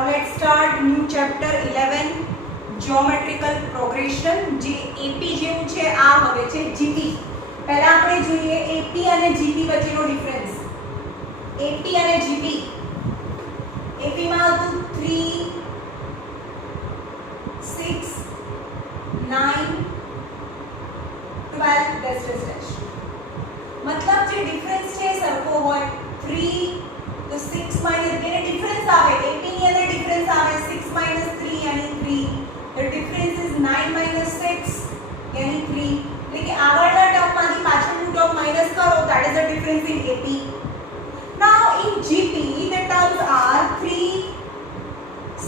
Now let's start new chapter 11 geometrical progression. જે AP જેવું છે આ હવે છે GP. પહેલા આપણે જોઈએ AP અને GP વચ્ચેનો ડિફરન્સ. AP અને GP. AP માં હતું 3 6 9 12 ડેશ ડેશ ડેશ. મતલબ જે ડિફરન્સ છે સરખો હોય 3 તો 6 માઈનસ બેને ડિફરન્સ આવે AP ની અંદર ડિફરન્સ આવે 6 માઈનસ 3 यानी 3. The difference is 9 minus 6 यानी 3. એટલે કે આગળના ટર્મમાંથી પાછળનું ટર્મ માઈનસ કરો, that is the difference in AP. Now in GP the terms are 3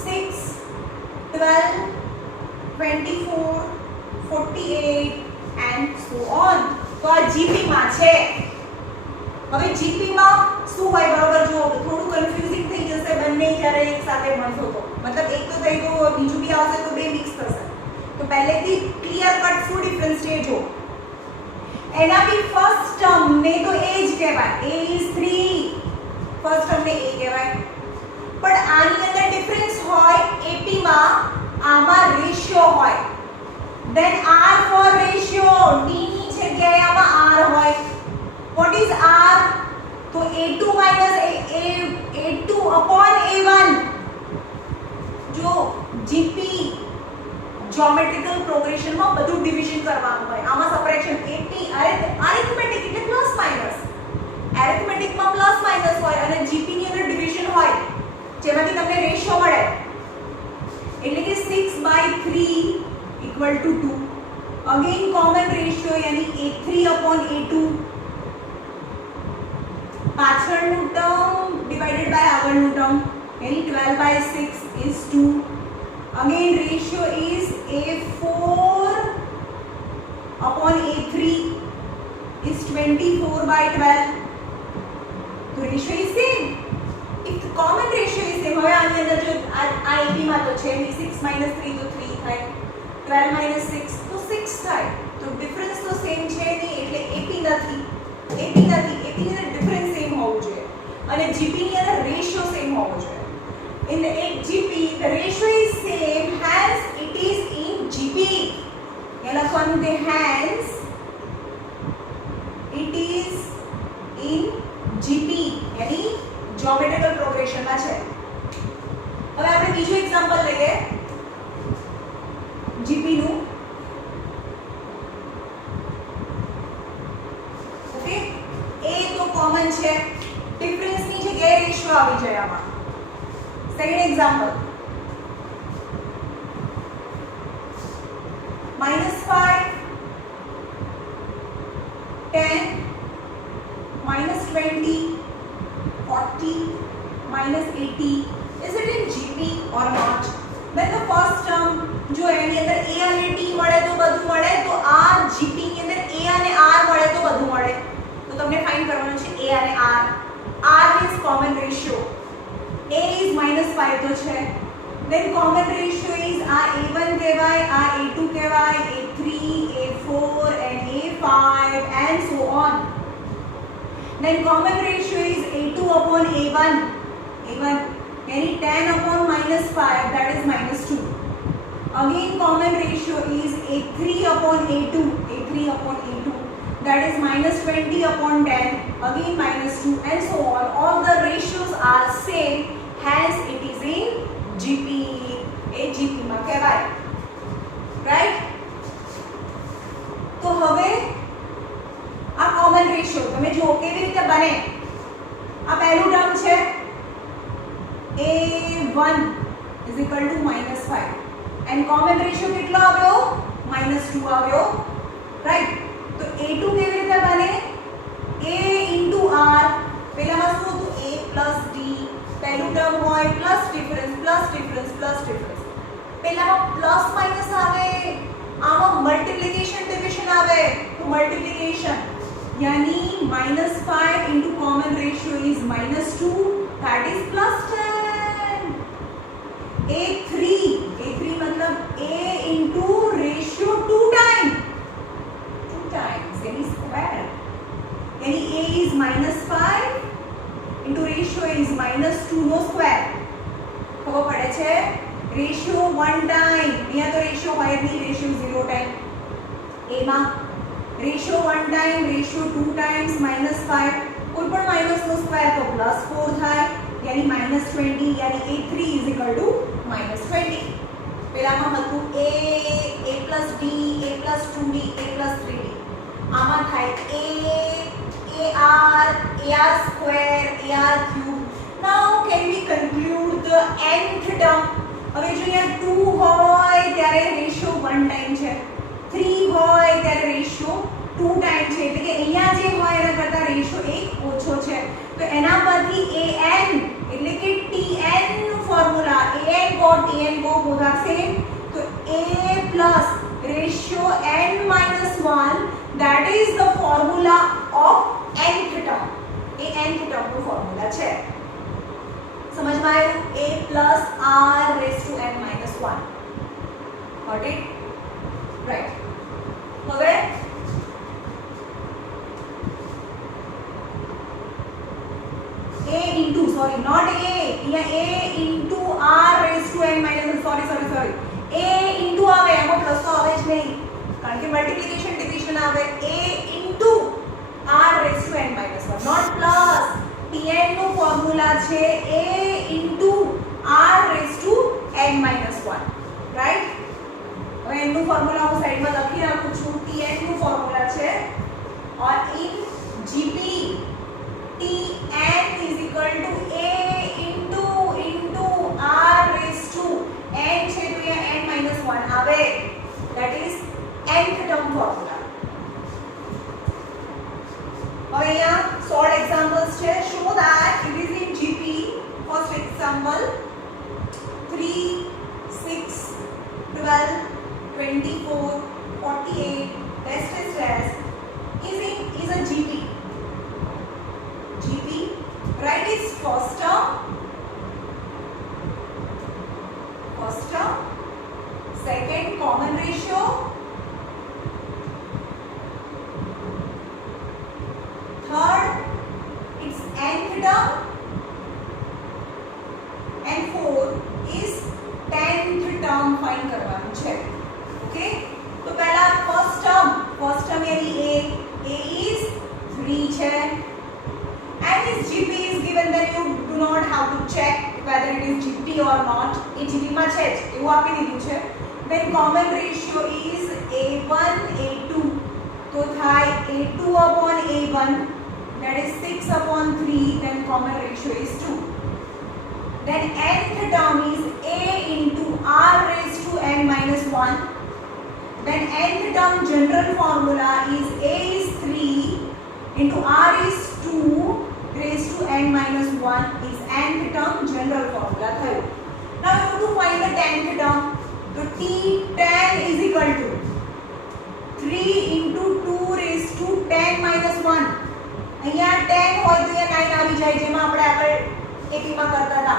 6 12 24 48 and so on. તો આ GP માં છે. હવે GP માં શું હોય બરોબર જો થોડું કન્ફ્યુઝિંગ થઈ જશે બંને જ્યારે એક સાથે ભણશો તો. મતલબ એક તો થઈ તો બીજું બી આવશે તો બે મિક્સ થશે. તો પહેલેથી ક્લિયર કટ શું ડિફરન્સ છે જો. એના બી ફર્સ્ટ ટર્મ ને તો એ જ કહેવાય. a is 3 ફર્સ્ટ ટર્મ ને a કહેવાય. પણ આની અંદર ડિફરન્સ હોય AP માં આમાં રેશિયો હોય. then r for ratio d ની જગ્યાએ આમાં r હોય. what is r? તો a2 minus a2 upon a1. જો GP જ્યોમેટ્રિકલ પ્રોગ્રેશન માં બધું ડિવિઝન કરવાનું હોય. આમાં સપરેશન AP અરિથમેટિક એટલે પ્લસ માઈનસ. એરિથમેટિક માં પ્લસ માઈનસ હોય અને GP ની અંદર ડિવિઝન હોય જેમાંથી તમને રેશિયો મળે. એટલે કે 6/3 equal to 2. again common ratio यानी a3 upon a2. પાછળનું ટર્મ ડિવાઇડેડ બાય આગળનું ટર્મ यानी 12/6 is 2. again ratio is a4 upon a3 is 24/12. तो ratio is same. if the common ratio is same, હવે આની અંદર જો આ AP માં તો છે 6 minus 3 તો 3 થાય, 12 minus 6 તો 6 થાય. તો ડિફરન્સ તો સેમ છે નહીં એટલે AP નથી. AP ની અંદર ડિફરન્સ સેમ હોવું જોઈએ અને GP ની અંદર રેશિયો સેમ હોવો જોઈએ. in the GP the ratio is same as it is in GP. એ લખવાનું કે hence it is in GP यानी જ્યોમેટ્રિકલ પ્રોગ્રેશન માં છે. હવે આપણે બીજું એક્ઝામ્પલ લઈએ GP નું. ઓકે a તો કોમન છે, ડિફરન્સ ની જગ્યાએ રેશિયો આવી જાય આમાં. Second example -5 10 -20 40 -80. is it in GP or not? then the first term જો એની અંદર a અને t મળે તો બધું મળે, તો આ GP ની અંદર a અને r મળે તો બધું મળે. તો તમને ફાઇન્ડ કરવાનું છે a અને r. r is common ratio. a is -5 તો છે. then common ratio is આ a1 કહેવાય, આ a2 કહેવાય, a3 a4 and a5 and so on. then common ratio is a2 upon a1 यानी 10 upon -5 that is -2. again common ratio is a3 upon a2 that is -20 upon 10 again -2 and so on. all the ratios are same as it is in GP. a GP માં કહેવાય, right? તો હવે આ common ratio તમે જુઓ કેવી રીતે બને. આ પહેલું ટર્મ છે a1 is equal to -5 and common ratio કેટલો આવ્યો -2 આવ્યો, right? તો a2 કેવી રીતે બને a into r. પહેલામાં શું હતું a plus d. પહેલું ટર્મ હોય plus difference plus difference plus difference. પહેલામાં પ્લસ માઈનસ આવે, આમાં મલ્ટીપ્લિકેશન ડિવિઝન આવે તો મલ્ટીપ્લિકેશન यानी -5 into common ratio is -2 that is +10. a3 मतलब a into ratio 2 times यानी square यानी a is -5 into ratio is -2 no square ખબર પડે છે? રેશિયો 1 ટાઈમ, અહીંયા તો રેશિયો હોય જ નહીં, રેશિયો 0 ટાઈમ. એમાં રેશિયો 1 ટાઈમ, રેશિયો 2 ટાઈમ્સ -5, કોઈ પણ માઇનસ નો સ્ક્વેર તો +4 થાય, यानी -20, यानी a3 -20. પેલામાં હતું a plus b, a plus 2b, a plus 3d. આમાં થાય ar square, ar cube. Now can we conclude the nth term? હવે જો અહીંયા 2 હોય ત્યારે રેશિયો 1 ટાઈમ છે, 3 હોય ત્યારે રેશિયો 2 ટાઈમ છે, એટલે કે અહીંયા જે હોય એના કરતા રેશિયો 1 ઓછો છે. તો એના પરથી an એટલે કે tn નું ફોર્મ્યુલા, an को tn को both are same, तो a plus ratio n minus 1, that is the formula of nth term. A nth term નું ફોર્મ્યુલા છે. સમજમાં આવ્યું? a plus r raised to n minus 1. Got it? Right. હવે a into, sorry, not a, here a into r raised to n minus 1, sorry, a into આવે, એમાં પ્લસ તો આવે જ નહીં, કારણ કે મલ્ટીપ્લિકેશન ડિવિઝન આવે. a into r raised to n minus 1, not plus. tn નું ફોર્મ્યુલા છે a into r raised to n minus 1, રાઈટ? હવે એનું ફોર્મ્યુલા હું સાઈડમાં લખી રાખું છું. tn નું ફોર્મ્યુલા છે और in gp tn is equal to a into r raised to n છે, તો અહીંયા n minus 1 આવે. that is nth term formula. હવે અહીંયા short examples છે. show that it is in gp. first example 3 6 12 24 48 rest is a gp. Write its first term, second common ratio, third its nth term, and fourth is 10th term find करवानी है. Okay? तो पहला first term यानी a is 3 है. And its GP is given, then you do not have to check whether it is GP or not. એ GP માં છે જ એવું આપી દીધું છે. Then common ratio is a1 a2, તો થાય a2 upon a1, that is 6 upon 3, then common ratio is 2. Then nth term is a into r raised to n minus 1. Then nth term general formula is a is 3 into r is 2 raised to n minus 1 is nth term general formula thayo. Now you have to find the 10th term. So t10 is equal to 3 into 2 raised to 10 minus 1. અહીંયા 10 હોય તો અહીંયા 9 આવી જાય, જેમાં આપણે આગળ એપીમાં કરતા હતા.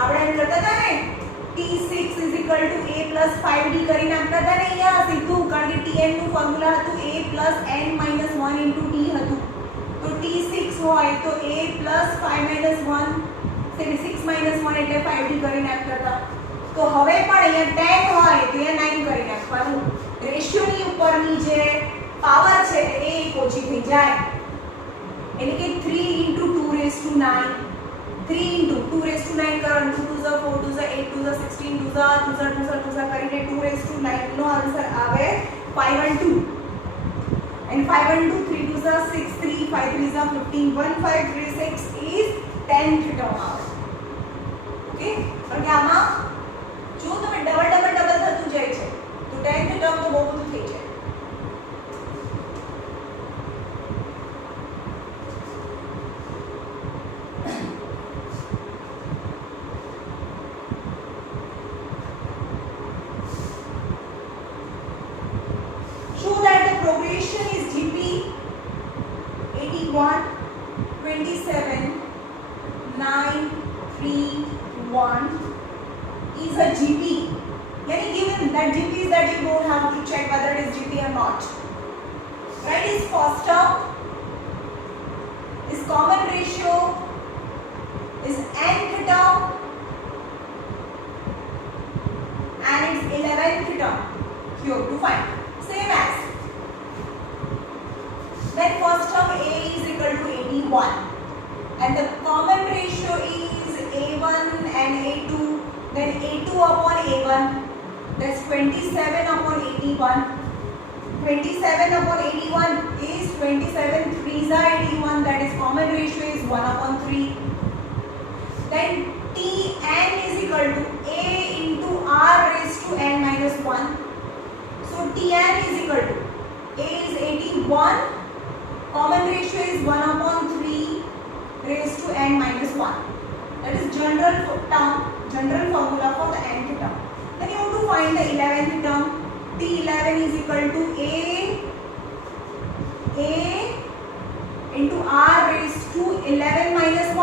આપણે એમ કરતા હતા ને t6 is equal to a plus 5d કરી નાખતા હતા ને અહીંયા સીધું, કારણ કે tn નું ફોર્મ્યુલા હતું a plus n minus 1 into t હતું. तो t6 હોય તો a plus 5 minus 1, એટલે 6 minus 1 એટલે 5d કરી નાખતા હતા. તો હવે પણ અહીંયા 10 હોય તો અહીંયા 9 કરી નાખવાનું. રેશિયોની ઉપરની જે પાવર છે એ ઓછી થઈ જાય, એટલે કે 3 into 2 raised to 9, 3 into 2 raised to 9 કરો, 2 to the 4 to the 8 to the 16 to the 2 કરીને 2 raised to 9 નો આન્સર આવે 5 and 2. And 5 and 2, 3 to the 6, 3, 5 3 is 15, 1 5 3 6 is 10th term આવે. ઓકે? કારણ કે આમાં જો તમે ડબલ થતું જાય છે તો 10th term તો બહુ બધું થઈ જાય. Show that the progression is GP 81 27 9 3 1 is a GP. Yani given that GP is that you don't have to check whether it is GP or not. Right? Is first term, is common ratio, is nth term, Then first term A is equal to 81. And the common ratio is A1 and A2. Then A2 upon A1. That's 27 upon 81. 27 upon 81 is 27 3s are 81. That is common ratio is 1 upon 3. Then Tn is equal to A into R raised to n minus 1. So Tn is equal to A is 81. Common ratio is 1 upon 3 raised to n minus 1. That is general term, general formula for the nth term. Then you have to find the 11th term. T11 is equal to A into R raised to 11 minus 1.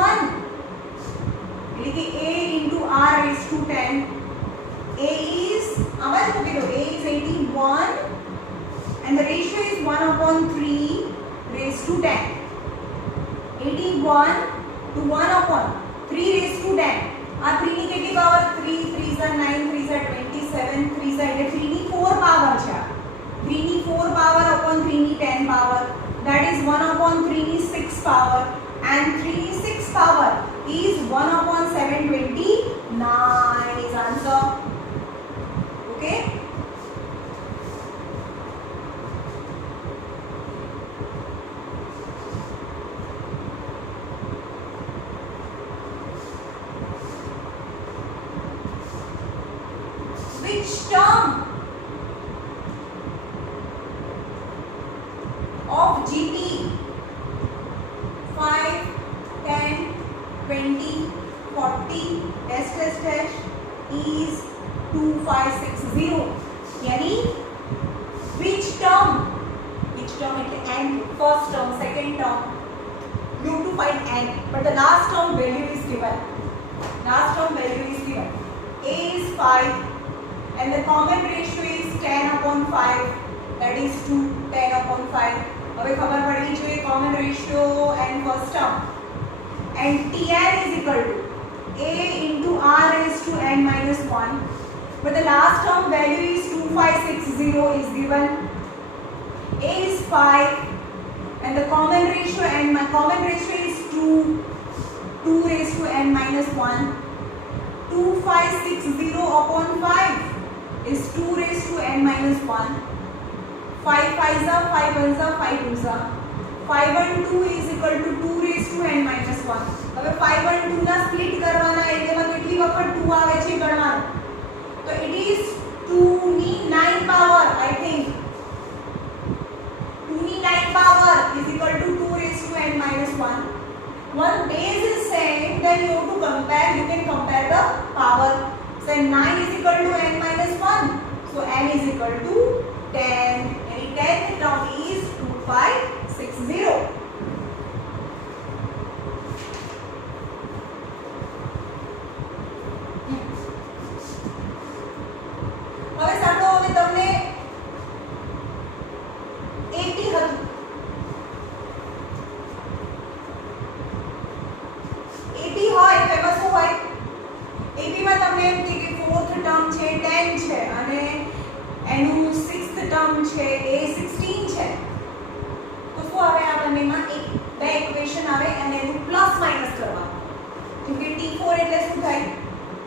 A into R raised to 10. A is, how much? Okay, A is 81 and the ratio is 1 upon 3 raised to 10. 81 to 1 upon 3 raised to 10. 3 ની કેટલી પાવર? 3 3s are 9, 3s are 27, 3s are 3 ની 4 પાવર છે. 3 ની 4 power upon 3 ની 10 power. That is 1 upon 3 ની 6 power. And 3 ની 6 power is 1 upon 729 is answer. Okay. Which term of GP 5, 10, 20, 40 dash dash dash is 2560? यानी which term એટલે n, first term, second term, you have to find n, but the last term value is given. A is 5 and the common ratio is 10 upon 5, that is 2, 10 upon 5. હવે ખબર પડી જોઈએ common ratio and first term. And Tn is equal to A into R raised to n minus 1. But the last term value is 2560 is given. A is 5 and the common ratio is 2 raised to n minus 1. 2560 upon 5 is 2 raised to n minus 1. 5 5s are 5 1s are 5 2s are. 5 and 2 is equal to 2 raised to n minus 1. હવે 5 and 2 ના સ્પ્લિટ કરવાના એટલે માં કેટલી વખત 2 આવે છે ગણવાનું. તો it is 2 ની 9 power, I think 2 ની 9 power is equal to 2 raised to n minus 1. One base is same, then you have to compare, you can compare the power. So 9 is equal to n minus 1. So n is equal to 10. And 10th term is 2560. હવે સાંભળો, હવે તમને 80 હતું. 80 હોય તો એમાં શું હોય? 80 માં તમને એમ કે 4th ટર્મ છે 10 છે અને એનું 6th ટર્મ છે એ 16 છે. તો શું આવે આ બંનેમાં? બે ઇક્વેશન આવે અને એનું પ્લસ માઈનસ કરવાનું. જેમ કે T4 એટલે શું થાય?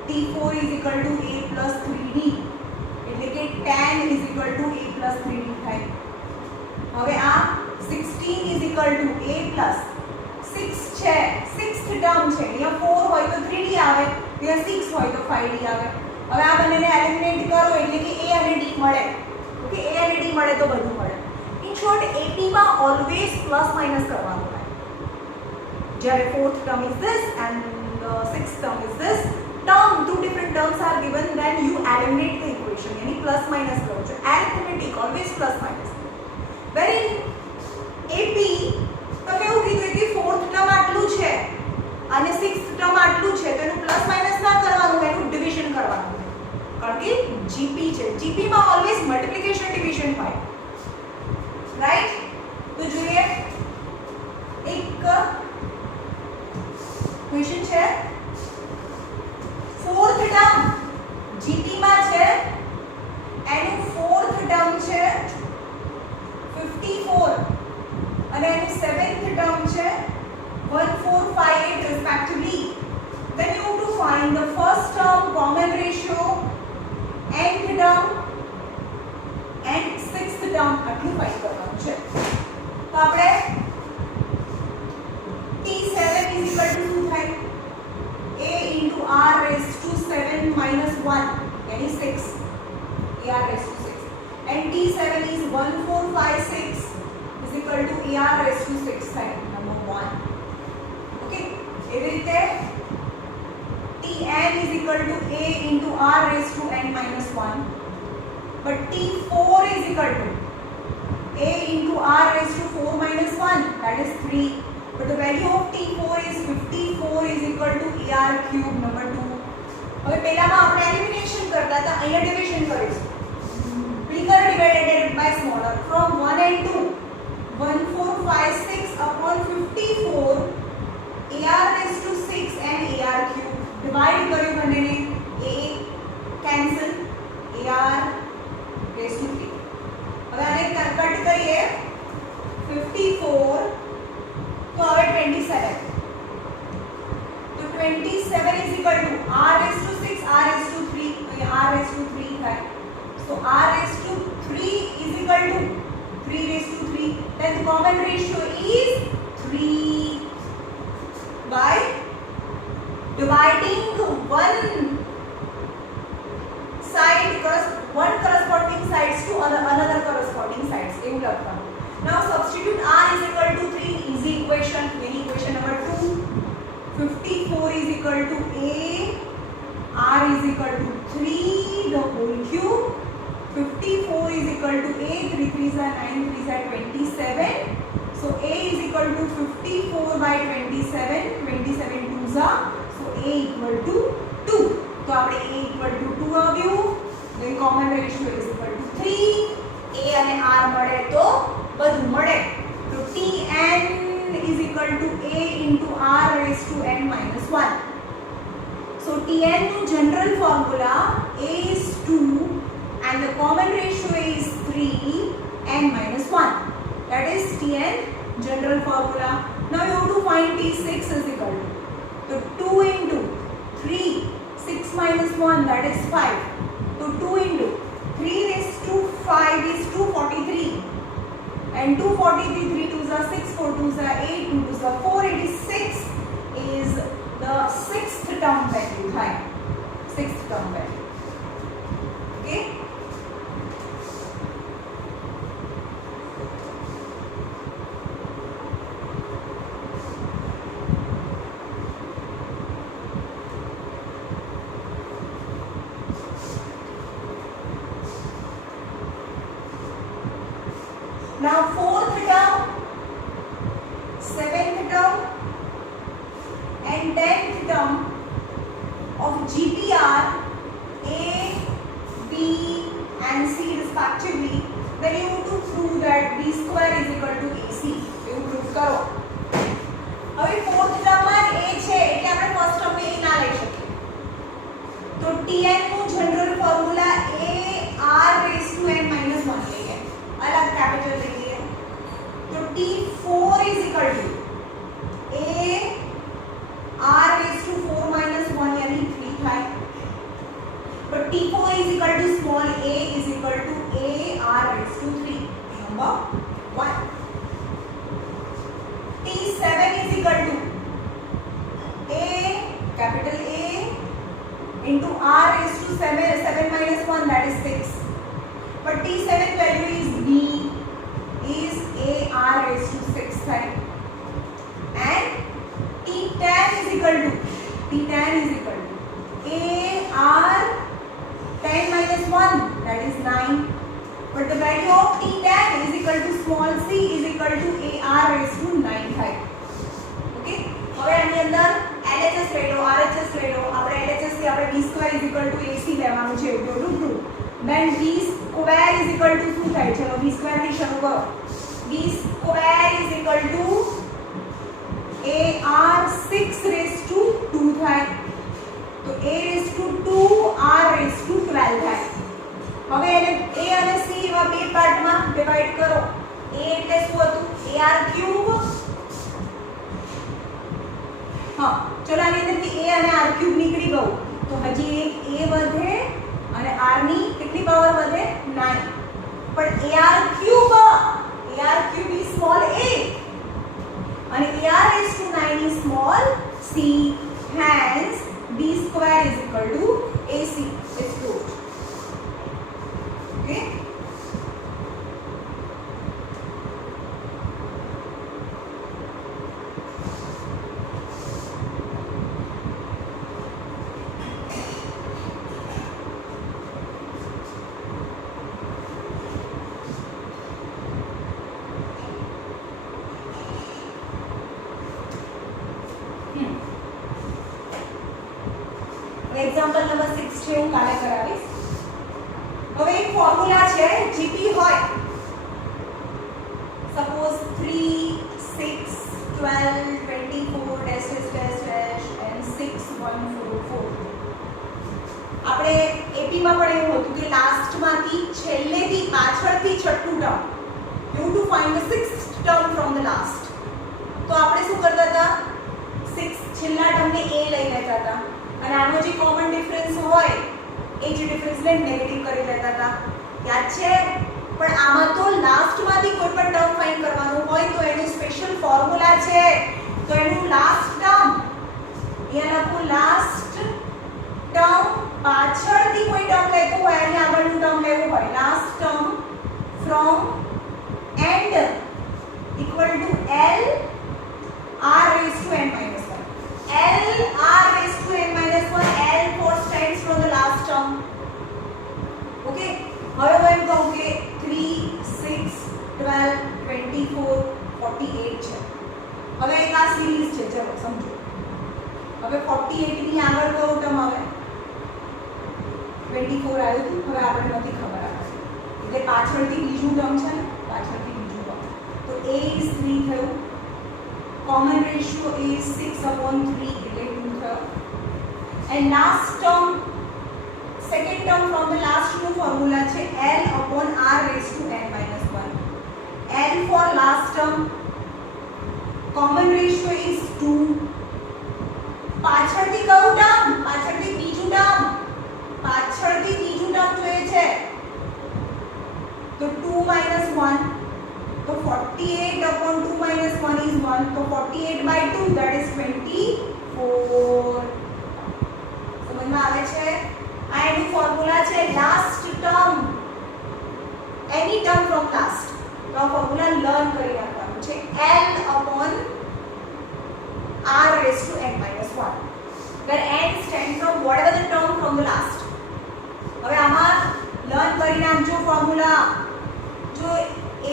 T4 is equal to A plus 3D. એટલે કે 10 is equal to A plus 3D થાય. હવે આ 16 is equal to A plus 6 છે, 6th ટર્મ છે. અહીંયા 4 હોય તો 3D આવે, અહીંયા 6 હોય તો 5D આવે. હવે આ બંનેને એલિમિનેટ કરો એટલે કે A અને D મળે. ઓકે, A અને D મળે તો બધું મળે. ઇન શોર્ટ 80 માં ઓલવેઝ પ્લસ માઈનસ કરવાનું હોય. જ્યારે 4th term is this and the 6th term is this, two different terms are given, then you eliminate the equation, yani plus minus करो છો. Arithmetic always plus minus. Very AP તો કેવું કીધું કે 4th term આટલું છે અને 6th term આટલું છે, તો એનું પ્લસ માઈનસ ના કરવાનું, એનું ડિવિઝન કરવાનું. કારણ કે GP છે, GP માં ઓલવેઝ મલ્ટીપ્લિકેશન ડિવિઝન હોય, રાઈટ? તો જોઈએ એક ક્વેશ્ચન છે. 4th ટર્મ GP માં છે, એનું 4th ટર્મ છે 54 અને એનું 7th term છે 1 4 5 8 respectively. Then you have to find the first term common ratio, nth term and 6th term આટલું ફાઇન્ડ કરવાનું છે. તો આપણે t7 is equal to શું થાય a into r raised to 7 minus 1 यानी 6 a r raised to 6 and t7 is 1 4 5 6 is equal to a r raised to 6 થાય number 1. okay એવી રીતે tn is equal to a into r raised to n minus 1 but t4 is equal to a into r raised to 4 minus 1 that is 3 but the value of t4 is 54 is equal to ar cube number 2. હવે પહેલામાં આપણે એલિમિનેશન કરતા હતા અહીંયા ડિવિઝન કરીશું bigger divided by smaller from 1 and 2 1 4 5 6 upon 54 ar raised to 6 and ar cube divide કર્યું બંનેને a cancel ar raised to 3. હવે આને કટ કરીએ 54 तो હવે 27 तो 27 is equal to r raised to 6 r raised to 3 तो ये r raised to 3 થાય so r raised to 3 is equal to 3 raised to 3 then the common ratio is 3 by dividing one side one corresponding sides to another corresponding sides એવું લખવાનું. Now substitute r is equal to 3 easy equation very equation number 2 54 is equal to a r is equal to 3 the whole cube 54 is equal to a 3 3s are 9 3s are 27 so a is equal to 54 by 27 27 2s are so a equal to 2 तो આપણે a equal to 2 આવ્યું then common ratio is equal to 3 a અને r મળે તો બધું મળે તો tn is equal to a into r raised to n minus 1 so tn નું general formula a is 2 and the common ratio is 3 n minus 1 that is tn general formula. Now you have to find t6 is equal to 2 into 3 6 minus 1 that is 5 so 2 into 3 raised to 5 is 243 and 243 3 2s are 6 4 2s are 8 2 2s are 486 is the 6th term value right 6th term value okay. Now 4th term, 7th term and 10th term of GPR A, B and C respectively, then you have to prove that B square is equal to AC. You prove करो. अभी 4th term में A છે એટલે આપણે first term में A ના લઈ શકીએ. તો Tn નું general formula A r raised to n minus 1 લઈએ. अलग कैपिटल लेंगे तो t4 is equal to a r raised to 4 minus 1 यानी 3 था but t4 is equal to small a is equal to a r raised to 3 number 1 t7 is equal to a capital A into r raised to 7 minus 1 that is 6 but t7 value is b is a r raised to 6 right and t10 is equal to a r 10 minus 1 that is 9 but the value of t10 is equal to small c is equal to a r raised to 9 right okay. હવે આની અંદર LHS લઈ લો RHS લઈ લો આપણે LHS થી આપણે b square is equal to ac લેવાનું છે એવું તો prove then b square is equal to શું થાય ચલો b square થી શરૂ કરો b square is equal to a r 6 raised to 2 થાય તો a raised to 2 r raised to 12 થાય હવે એને a અને c એવા બે પાર્ટમાં ડિવાઇડ કરો a એટલે શું હતું AR ક્યુબ હા ચલો આની અંદરથી A અને R ક્યુબ નીકળી ગયું તો હજી એક A વધે અને R ની કેટલી પાવર વધે 9 પણ AR cube is small a and AR raised to 9 is small c, hence b square is equal to AC. It's proved. Okay. Example number 6 છે હું કાલે કરાવીશ. હવે એક ફોર્મ્યુલા છે GP હોય સપોઝ 3 6 12 24 dash dash dash and 6144 આપણે AP માં પણ એવું હતું કે લાસ્ટ માંથી છેલ્લેથી પાછળથી છઠ્ઠું term you to find the sixth term from the last તો આપણે શું કરતા હતા 6 છેલ્લા ટર્મને A લઈ લેતા હતા અને આનો જે કોમન ડિફરન્સ હોય એ જે ડિફરન્સને નેગેટિવ કરી લેતા હતા યાદ છે પણ આમાં તો લાસ્ટ માંથી કોઈ પણ ટર્મ ફાઇન્ડ કરવાનું હોય તો એનું સ્પેશિયલ ફોર્મ્યુલા છે તો એનું લાસ્ટ ટર્મ અહીંયા લખું લાસ્ટ ટર્મ પાછળથી કોઈ ટર્મ લેવું હોય અને આગળનું ટર્મ લેવું હોય last term from and equal to L R raised to n minus 1 L R raised to n minus 1 L for stands from the last term. Okay. હવે હું એમ કહું કે 3 6 12 24 48 છે. હવે એક આ સિરીઝ છે ચલો સમજો. હવે 48 ની આગળ કયો ટર્મ આવે 24 આવ્યું હતું હવે આપણે નથી ખબર આવે એટલે પાછળથી બીજું ટર્મ છે ને પાછળથી બીજું ટર્મ તો A is 3 થયું common ratio is 6/3 એટલે 2 થયો and last term second term from the last નું formula છે L/R raised to n minus 1 L for last term common ratio is 2 પાછળથી કયું ટર્મ પાછળથી બીજું ટર્મ જોઈએ છે તો 2 minus 1 तो 48/2 minus 1 is 1 तो 48/2 that is 24 समझ में આવે છે આ એનું ફોર્મ્યુલા છે last term any term from last તો આ ફોર્મ્યુલા લર્ન કરી રાખવાનું છે L/R raised to n minus 1 where n stands from whatever the term from the last હવે આમાં લર્ન કરી નાખજો ફોર્મ્યુલા જો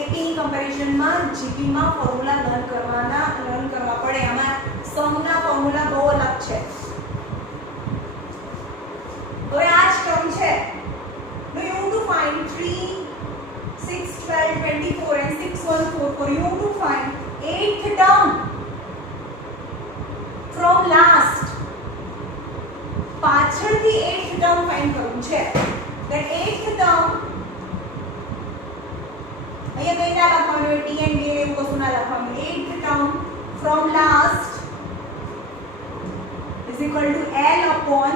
AP ની કમ્પેરિઝન માં GP માં ફોર્મ્યુલા લર્ન કરવા પડે આમાં સમ ના ફોર્મ્યુલા બહુ અલગ છે હવે આ જ ટર્મ છે નો યુ ટુ ફાઇન્ડ 3 6 12 24 and 6144 you to find eighth term from last પાછળથી eighth term ફાઇન્ડ કરવું છે that eighth term અહીંયા કઈ ના લખવાનું હોય T and D એવું કશું ના લખવાનું eighth term from last is equal to L/R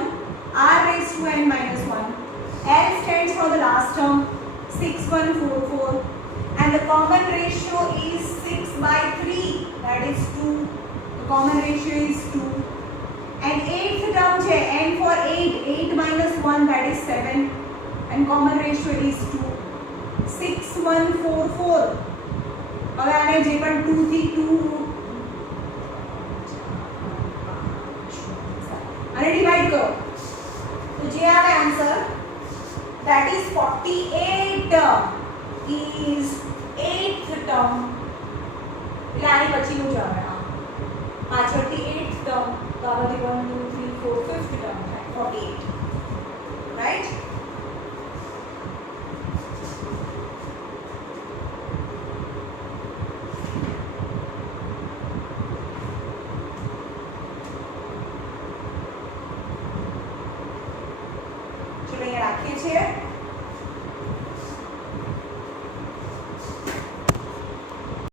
raised to n minus 1 L stands for the last term 6144 and the common ratio is 6/3 that is 2 the common ratio is 2 and eighth term છે n for 8 minus 1 that is 7 and common ratio is 2 6144 હવે આને જે પણ 2 થી 2 આને ડિવાઇડ કરો તો જે આવે answer that is 48 is eighth term એટલે આની પછીનું જ આવે પાછળથી eighth term તો આ બધી 1 2 3 4 fifth term થાય 48 right રાખીએ છીએ